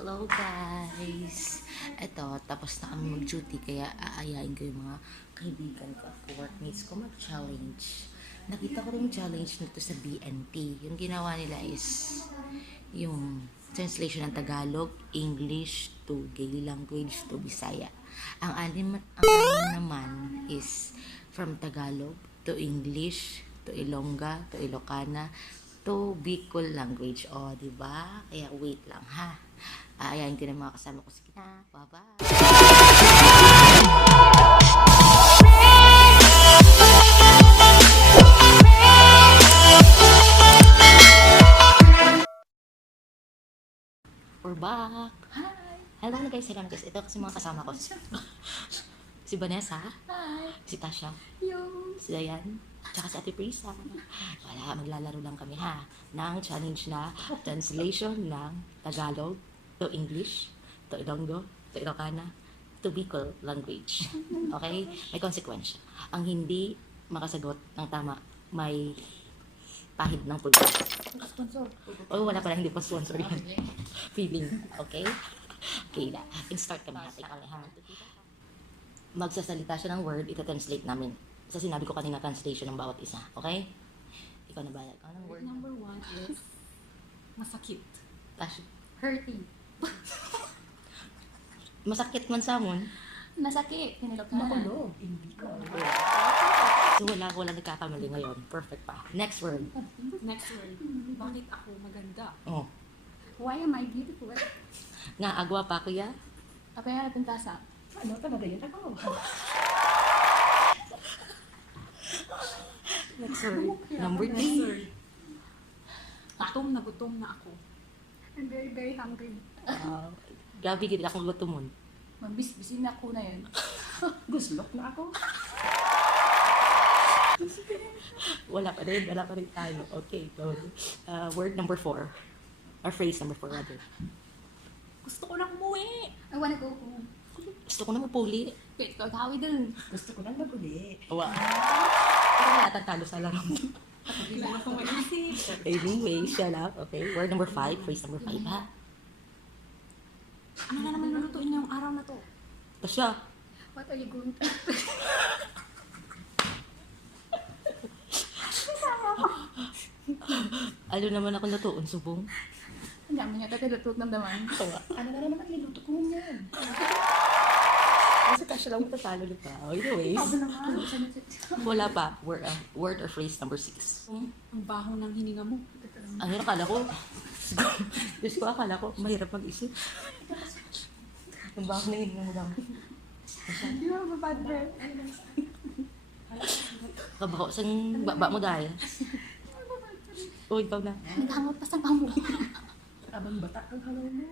Hello guys! Eto, tapos na kami mag-duty kaya aayain ko yung mga kaibigan ko at workmates ko mag-challenge. Nakita ko rin yung challenge nito sa BNT. Yung ginawa nila is yung translation ng Tagalog, English to Gayle language to Bisaya. Ang anim naman is from Tagalog to English to Ilongga to Ilocana to Bicol language. O, di ba? Kaya wait lang ha. Ayayin ko ng mga kasama ko. Sige na. Bye-bye. We're back. Hi. Hello na guys. Hello na guys. Ito kasi mga kasama ko. Si Vanessa. Hi! Si Tasha. Yung... Si Dayan. Tsaka si Ate Prisa. Wala, maglalaro lang kami ha. Ng challenge na translation ng Tagalog to English, to Ilonggo, to Ilocana, to Bicol language. Okay? May consequence. Ang hindi makasagot ng tama, may pahid ng pulpo. Sponsor. Oh, wala pala, hindi pa sponsor yan. Feeling. Okay? Okay na. Start kami natin. Magsasalita siya ng word, ita-translate namin. Sa sinabi ko kanina, translation ng bawat isa. Okay? Ikaw na ba? Ikaw ng word. Number 1 is masakit. Tasha. Hurting. Masakit man sa amon. Masakit. Hinilokana. So wala nagkakamali ngayon. Perfect pa. Next word. Next word. Bakit ako maganda? Oh. Why am I beautiful? Nga, agwa pa kuya. Apa yung natin tasa? Ano talaga yun? Ako. Next word. Number Next 3. word. Gutom na ako. I'm very, very hungry. Grabe, gila akong gutomon. Mabis-bisin na ako na yun. Guslok na ako. Wala pa rin tayo. Okay, go. Word number 4. Or phrase number 4 rather. Gusto ko nang umuwi. I wanna go home. Gusto ko na mapuli. Wait, kagawi dun. Gusto ko nang maguli. Wow. Pero wala talo sa laro. Hindi na ako maisip. Anyway, shut up. Okay, word number 5. Phrase number 5 ha. Ano na naman lulutuin ngayong araw na to? Tasha. What are you going to... Ano naman ako natuon, subong? Ang dami niya tatulutot ng daman. Ano na naman niluto ko yan? Kasi Tasha lang matatalo na pa. Anyways, Ako naman. wala pa. Word or phrase number 6. Ang baho ng hininga mo. Ang hirap, akala ko. Diyos ko, akala ko, mahirap mag-isip. Ang baho na yun mo lang. Di ba ba bad breath? Kabaho, sang baba mo dahil. O, ikaw na. Naghangot pa sa pamo. Abang bata ang halaw mo.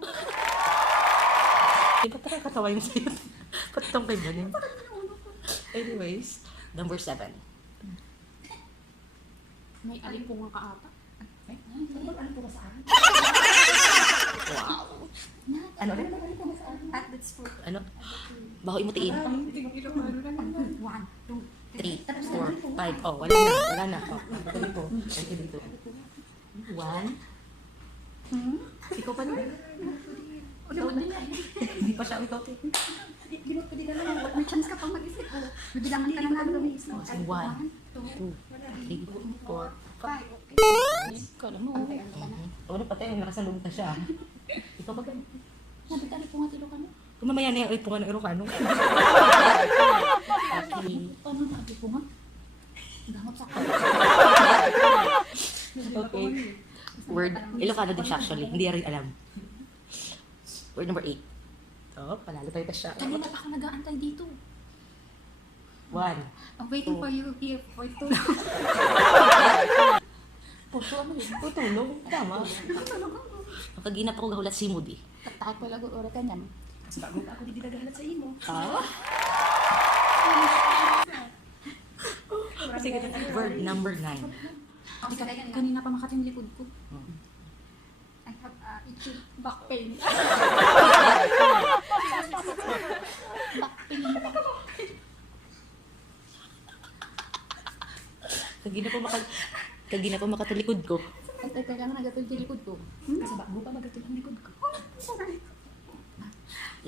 Di ba talaga katawa yung sa'yo? Patitong kay Bonin. Anyways, number 7. May alipungan ka ata. Ano po ba sa akin? Wow. Ano rin? At that's for... Ano? Baho imutiin. Hindi ko kilo ano na naman. 1, 2, 3, 4, 5. Oh, wala na. Oh, patuloy ko. Patuloy dito. 1. Ikaw pa na. Hindi pa siya ikaw. Pwede ka lang. May chance ka pang mag-isip. Bibilangan ka lang namin ng isip. 1, 2, 3, 4, 5. Ikaw lang mo. Ano patay, nakasalong ka siya. Ikaw ba ganun? Nabitali po nga tilo ka na. Kung mamaya na yung ipungan ng Ilocano. Okay. Paano na po nga? Gangot sa ako. Okay. Word, Ilocano din siya actually. Hindi rin alam. Word number 8. Oh, panalo tayo pa siya. Kanina pa ako nag-aantay dito. 1. I'm waiting for you here for 2. Tutulong. Tama. Ang kaginap ako gahulat si Moody. Takot pala ko oras ka niyan. Kasi bago pa ako di dinagalat sa imo. Sige, word number 9. Kanina pa makating likod ko. I have itchy back pain. Back pain. Kagina pa makatalikod ko. Ay, kaya nga nagatol sa likod ko. Kasi bago pa magatul ang likod ko.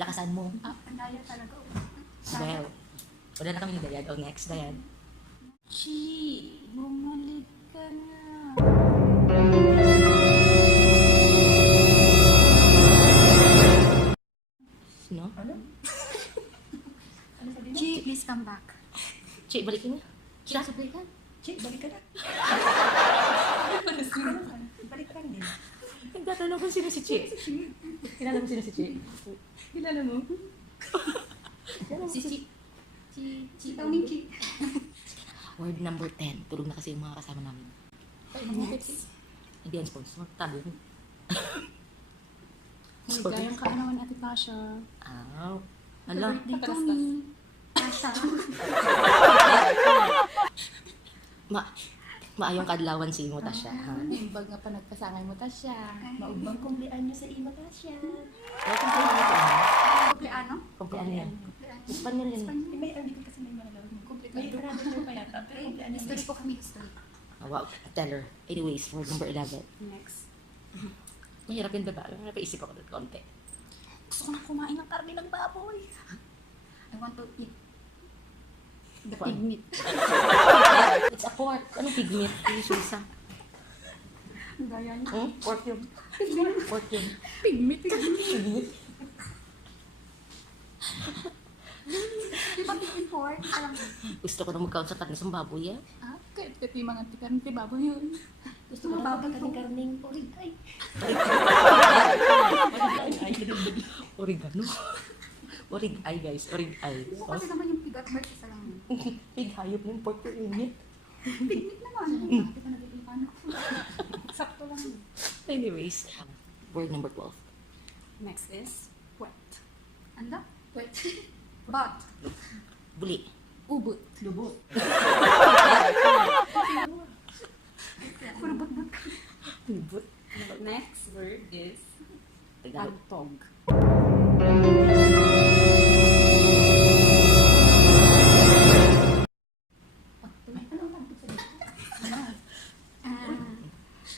Lakasan mo. Ang daya talaga. Well, wala na kami ni Dayan. Oh, next, Dayan. Chi, bumalik ka na. No? Chi, please come back. Chi, balik ka na. Chi, sabay ka. Chi, balik ka na. Balik ka din. Nagtatanong kung sino si Chi. Kilala mo sino si Chi? Kilala mo? Si Chi. Chi, tawagin Chi. Word number 10. Tulog na kasi yung mga kasama namin. Hindi yan sponsor. Tabi mo. Maligayang kaarawan, Ate Tasha. Aw. Ala. Birthday ko ni Tasha. Maayong kadlawan si mo, Tasha. Ha? Imbag nga pa nagpasangay mo, Tasha. Maubang kumplian niyo sa imo, Tasha. Kumpleano? Kumpian yan. Espanyol yan. May hindi ko kasi may malalaw mo. May brother mo pa yata. Pero kumplian niya. History po kami, history. Wow. Tell her. Anyways, word number 11. Next. Mahirap yun, diba? Napaisip ako doon konti. Gusto ko na kumain ng karne ng baboy. I want to eat the Fun. pig meat. It's a pork. Anong pigment? Susa. Ang daya niya. Pork yun. Pork yun. Pigmeat. Di ba pig and pork? Alam mo. Gusto ko na mag-count sa karne sa baboy, eh. Ah, kahit pati mga karne ng baboy yun. Gusto mo ba karning urig? Ay. Oregano. Orig-ay, guys. Orig-ay. Oo, kasi naman yung pig at pork isa lang. Pig hayop yung pork yun. Pig meat naman. Hindi ka nalilipano. Sakto lang. Anyways, word number 12. Next is wet. Anda? Wait. But. Buli. Ubot. Lubot. Puro but. Lubot. Next word is Tagalog. pantog.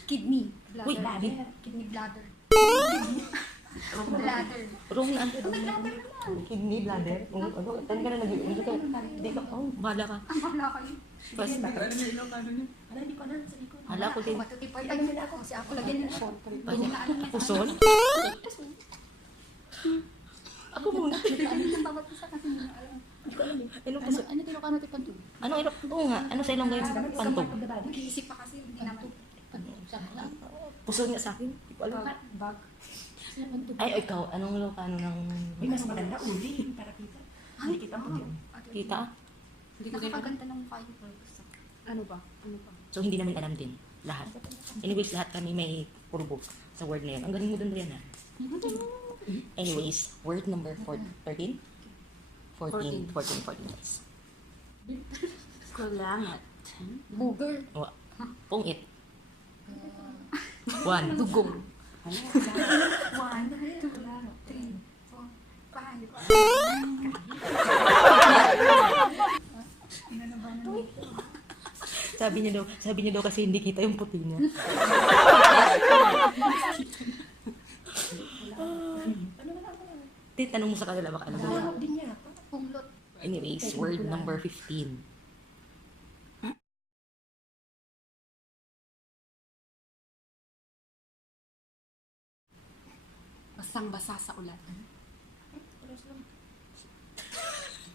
Kidney. Uy, Bladder. Kidney bladder. Bladder. Wrong na. Kidney, bladder. Ano ka na Hindi ka. Oh, bahala ka. Ang wala kayo. First, Ala, hindi ko na sa likod. hala ko din. Matutipay tayo nila ako. Si ako lagyan nila siya. Hindi na alam niya. Puson? Ako muna. Ano yung bawat isa kasi hindi na alam. Anong Ano, puson? ano tinukano ti pantog? Anong ilo? Oo nga. Ano sa ilong ngayon? Pantog. Nag-iisip pa kasi hindi naman. Puson nga sa akin. Hindi ko alam. Bag. Ay, ikaw. Anong Ilocano ng... Uy, mas maganda uli para kita. Hindi kita po dyan. Kita? Hindi ko din alam. Nakakaganda ng fireworks. Ano ba? Ano ba? So, hindi namin alam din. Lahat. Anyways, lahat kami may purbo sa word na yun. Ang galing mo dun, Rihanna. Anyways, word number 13? 14, guys. Kulangat. Booger. Pungit. 1. Dugong. 1, 2, 3, 4, 5. Sabi niya daw kasi hindi kita yung puti niya. Tanong mo sa kanila baka alam mo. Tawag din niya. Pumlot. Anyways, word number 15. Basang-basa sa ulan.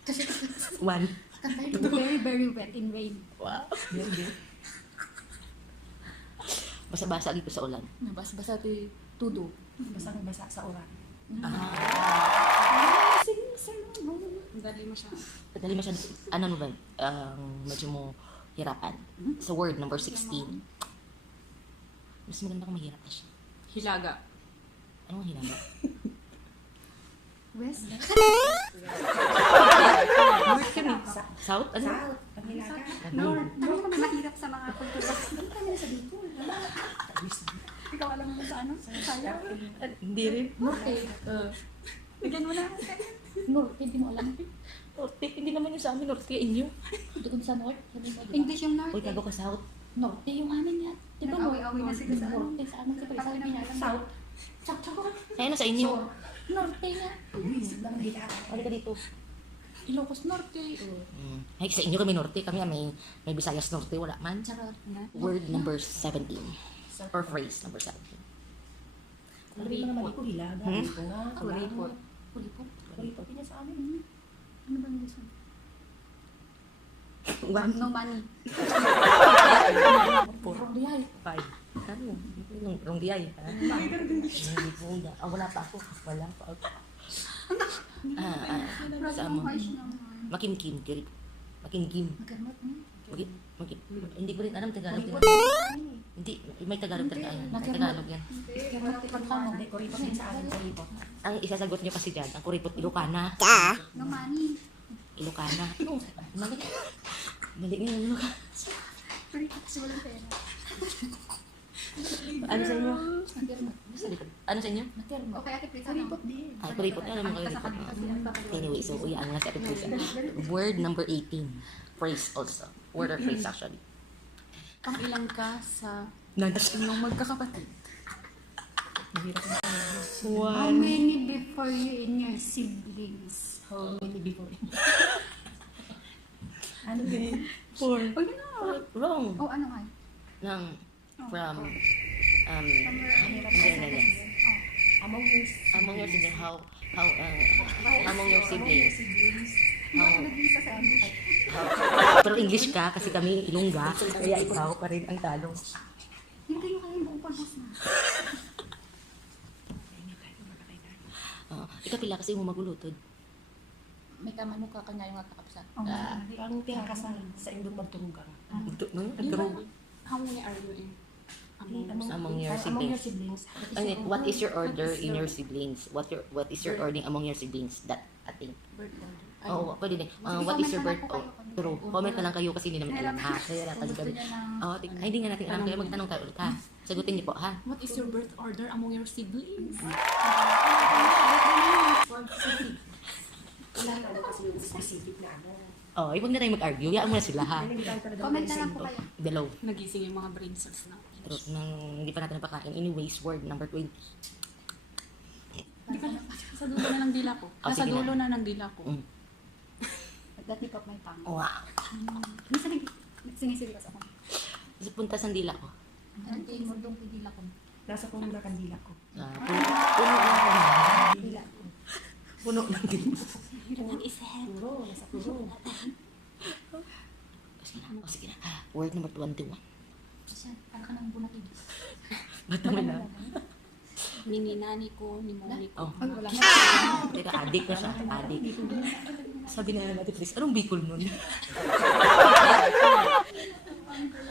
1. Very, very wet in rain. Wow. Basa-basa dito sa ulan. Nabas-basa ti tudo. Basang-basa sa oran. Dali mo siya. Dali masyado, ano ba, medyo mo hirapan. Sa word number 16. Mas maganda kung mahirap na siya. Hilaga. Ano ang hinaga? West? North ka rin. South? Ano? South. Panghilaga. North. Kami naman mahirap sa mga kultura. Ano kami na sa Bicol? Ikaw alam mo sa ano? Saya? Hindi rin. Norte. Bigyan mo na. Norte, hindi mo alam. North, hindi naman yung sa amin. North kaya inyo. Doon sa North. Sabi mo, English yung North. Uy, tago ka South. Norte yung amin yan. Di ba Nag-away-away na sila sa ano? Norte sa amin. Sa Paris, South. South. Kaya na sa inyo. Norte nga. Uy, sabang dila. Ano ka dito? Ilocos Norte. Ay, sa inyo kami norte. Kami may Visayas norte. Wala man. Charot na. Word number 17. Or phrase number 17. Ano ba naman ito? Hilaga. Ito nga. Kuripot. Kuripot. Kuripot niya sa amin. Ano ba yung gusto? One. No money. Rong diay. Five. Ano? Rong diay. Hindi po. Wala pa ako. Wala pa ako. Sa mo. Makimkim. Makimkim. Magamot na. Hindi ko rin alam Tagalog. Hindi. May Tagalog talaga. May Tagalog yan. Kuripot ka mo. Hindi, kuripot din sa amin. Kuripot. Ang isasagot niyo kasi dyan, ang kuripot Ilocana. No money. Ilocana. Mali. Mali nga yung Ilocana. Kuripot kasi walang pera. Ano sa inyo? Matermo. Ano sa inyo? Matermo. Okay, Ate Prisa. Kuripot din. Ay, kuripot. Alam mo kayo kuripot. Anyway, so uyaan nga si Ate Prisa. Word number 18. Phrase also. Word or phrase actually. Pang ilang ka sa Nandas. inyong magkakapatid? How many before you in your siblings? How many before? Ano din? Four. O yun na. Wrong. O ano nga? Nang, from, Among us. among your siblings, among your siblings, pero English ka kasi kami Ilongga, kaya ikaw pa rin ang talo. Hindi kayo kayong buong palbos na. Ikaw pila kasi mo magulutod. May kamano ka kanya yung kakapsa. Ang tiyang kasal sa indot magturugan. How many are you in? Among your Among your siblings. siblings. What is your order in your siblings? What is your ordering among your siblings? That I think. Birth order. Oh, pwede din. What is your birth? True. Comment na lang kayo kasi hindi naman alam ha. Kaya lang kasi kami. Hindi nga natin alam kaya magtanong kayo ulit ha. Sagutin niyo po ha. What is your birth order among your siblings? Wala ka daw kasi yung specific na ano. Oh, huwag na tayo mag-argue. Yaan mo na sila ha. Comment na lang po kayo. Dalaw. Nagising yung mga brain cells na. True. Nang hindi pa natin napakain. Anyways, word number 20. Hindi pa sa dulo na ng dila ko. Oh, Nasa sige na. dulo na ng dila ko. That tip of my tongue. Wow. Minsan sinisigas ako. Sa punta sa dila ko. Ang mundong pidila ko. Nasa puno na kandila ko. Puno ng Dila. Puno ng dila. Puro, nasa puro. Sige na. Word number 21. Kasi para ka ng bunatid. Ba't naman lang? Nininani ko, ni Moni ko. Oh. Ay, wala. Teka, adik na siya. Adik. Sabi na natin, please, anong Bicol nun?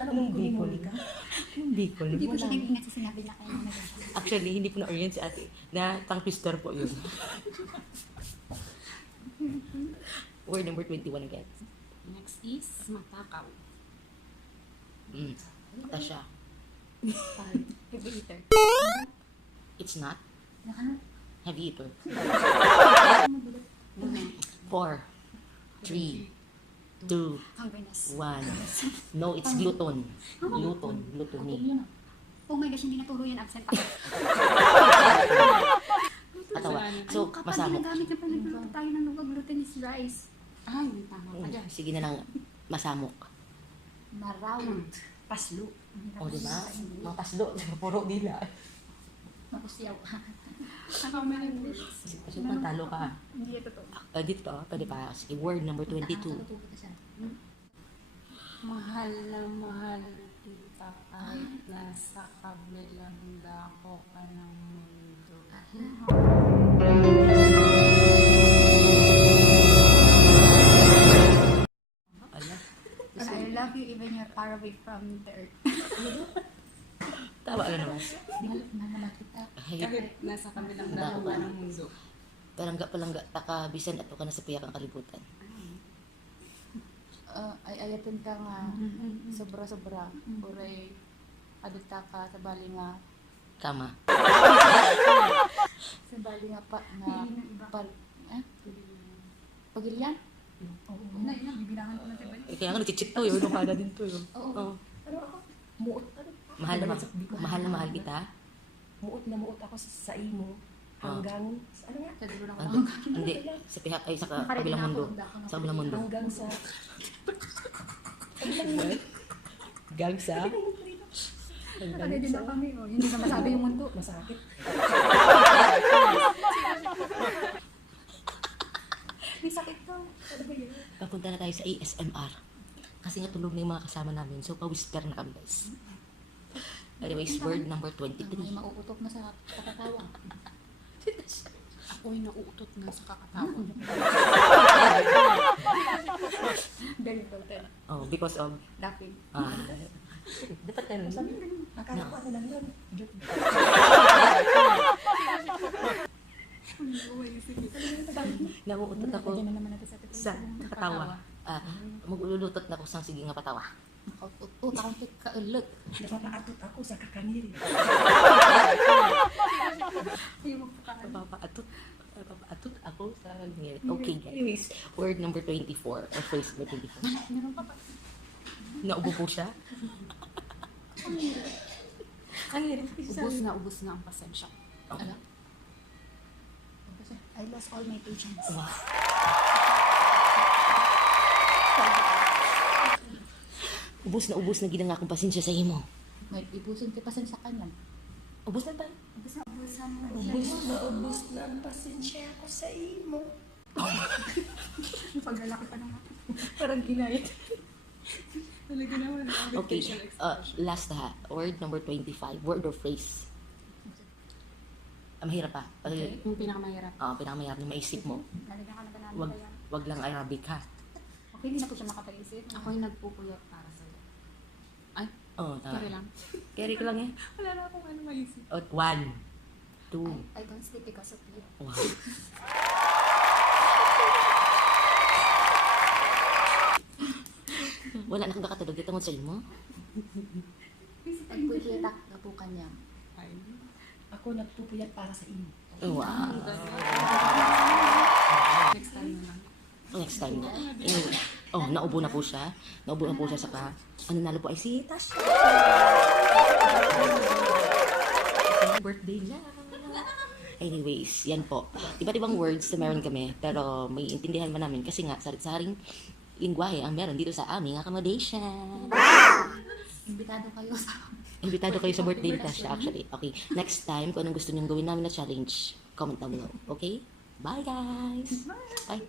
Anong Bicol? Anong Bicol? Hindi ko siya nag-ingat sa sinabi na kayo na Actually, hindi ko na-orient si ate. Na tongue-twister po yun. Word number 21 again. Next is matakaw. Tasha. heavy eater. It's not. Nakano? Heavy eater. 4, 3, 2, Hungriness. 1. No, it's gluten. Gluten. Gluttony. Yun na. Oh my gosh, hindi naturo yan. Absent ako. Atawa. So, Kapag masamok. ginagamit na pag nagluluto tayo ng luwag, glutinous rice. Ay, may tama ka dyan. Sige na lang. Masamok. Maround. Paslo. O, di ba? Mga paslo. Puro nila. Makusyaw. How many words? Kasi kung talo ka. Hindi ito totoo. Dito, pwede pa. Sige, word number 22. Mahal na mahal kita kahit nasa kabilang dako ka ng mundo. Ala. I love you even you're far away from the earth. Tawa ka naman. Mahal na kita. Ay, Kahit nasa kabilang dako ka ng mundo. palangga, takabisan at ka na sa piyak ang kalibutan. Ay ayatin ka nga sobra-sobra. Uray adita ka sa bali nga Kama. sa bali nga pa nga pagilyan. Oo. Na, yun. Bibilangan ko na tayo. Kaya nga nag-cheat to yun. Nung kada din to yun. Oo. Pero ako, muot ka rin. Mahal na mahal kita. Muot na muot ako sa imo. Hanggang, ano nga? Sa dulo ng Ano? Hindi. Sa pihak ay sa kabilang mundo. Sa kabilang mundo. Hanggang sa... Gang sa? Ready na kami, oh. Hindi na masabi yung mundo. Masakit. May sakit to. Ano ba yun? Papunta na tayo sa ASMR. Kasi nga tulog na yung mga kasama namin. So, pa-whisper na kami, guys. Anyways, word number 23. May mauutok na sa kakatawa. Ako'y nauutot na sa kakatawa. Very important. Oh, because of... Laughing. Dapat ganun. Akala ko ano lang yun. Joke. Nauutot ako Lagyan na naman natin sa sa katawa. Maglulutot na ako sa sige nga patawa. Mauutot akong kaulog. Napapaatot ako sa kakaniri. Papaatot ako sa ngiri. Okay, guys. Anyways, word number 24. Or phrase number 24. Meron pa ba? Naubo po siya. Ang hirap. Ubus na ang pasensya. Okay. I lost all my patience. Wow. Ubus na ginang akong pasensya sa imo. May ibusin ti pasen sa kanya. Ubus na ba? Ubusan mo. Ubus na ang pasensya ko sa imo. Paglalaki pa naman. Parang ginayat. Talaga naman. Okay. Last ha. Word number 25. Word or phrase. Mahirap pa. Okay? Yung pinakamahirap. Pinakamahirap na maisip mo. Nalagyan ka na ba namin Wag, kaya? wag lang Arabic ha. Okay, hindi na po siya makapaisip. Ako'y nagpupuyat para sa'yo. Ay, carry lang. Carry ko lang eh. Wala na akong ano maisip. 1, 2, I don't sleep because of you. wow. Wala na kang kakatulog dito sa imo. Nagpukitak na po kanya. Ay. Ako nagpupuyat para sa imo. Wow. Next time na lang. Next time na. Anyway, naubo na po siya. Naubo na po siya saka, ano nalo po ay si Tash. Birthday niya. Anyways, yan po. Iba't ibang words na meron kami, pero may intindihan man namin kasi nga, saring lingwahe ang meron dito sa aming accommodation. Imbitado kayo sa Birthday ni Tasha, actually. Okay, next time, kung anong gusto niyong gawin namin na challenge, comment down below. Okay? Bye, guys! Bye!